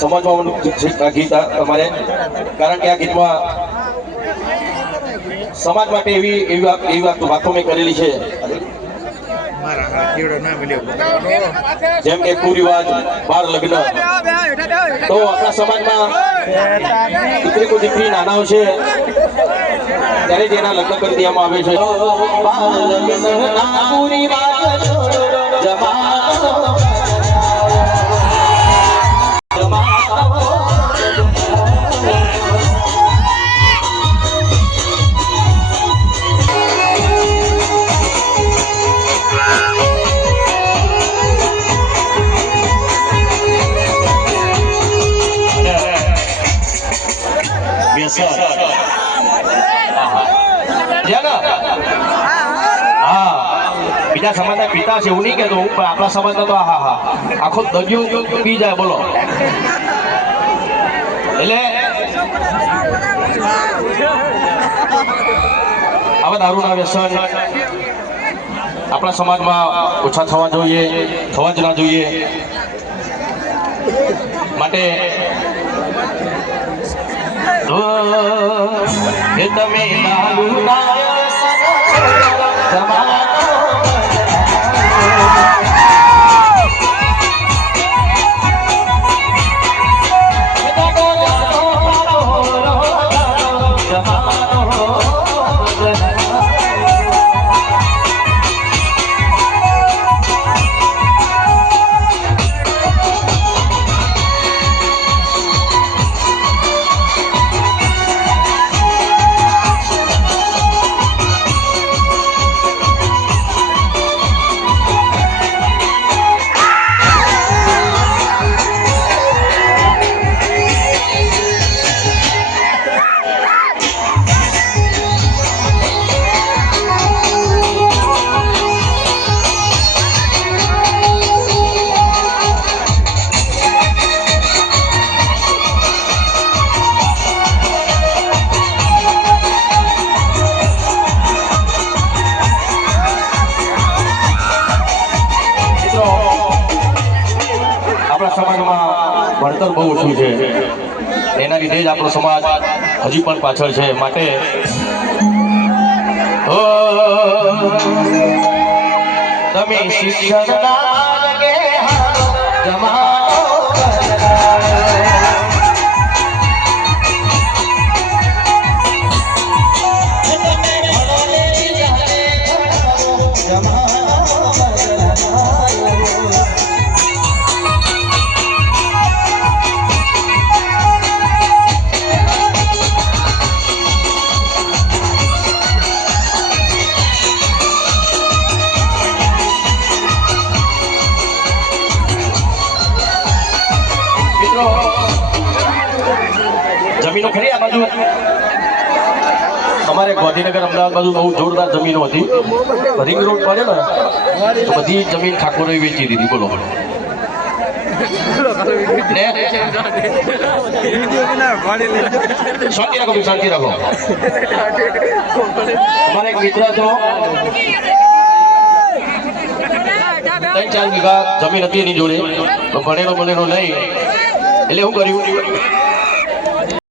સમજવાનું ગીત તમારે, કારણ કે આ ગીતમાં સમાજ માટે એવી વાતો મેં કરેલી છે, જેમ કે કુરિવાજ, બાળ લગ્ન. તો આપણા સમાજમાં દીકરી નાના હોય છે ત્યારે જ એના લગ્ન કરી દેવામાં આવે છે. બીજા સમાજના પિતા છે એવું નહીં કહેતો, પણ આપણા સમાજના તો આખો દરિયો પી જાય. બોલો, એટલે આવા દારૂના વ્યસન આપણા સમાજમાં ઓછા થવા જોઈએ, થવા જ ના જોઈએ. માટે તમે ભણતર બહુ ઓછું છે, એના લીધે જ આપણો સમાજ હજી પણ પાછળ છે. માટે તમે શિક્ષણ જમીનો ખરી આ બાજુ અમારે ગાંધીનગર અમદાવાદ બાજુ બહુ જોરદાર જમીનો હતી. રિંગ રોડ પડે ને તો બધી જમીન ઠાકોરે વેચી દીધી. બોલો, શાંતિ રાખો, શાંતિ રાખો. અમારે એક મિત્ર હતો, 3-4 વીઘા જમીન હતી એની જોડે, તો ભણેલો નહીં એટલે શું કર્યું,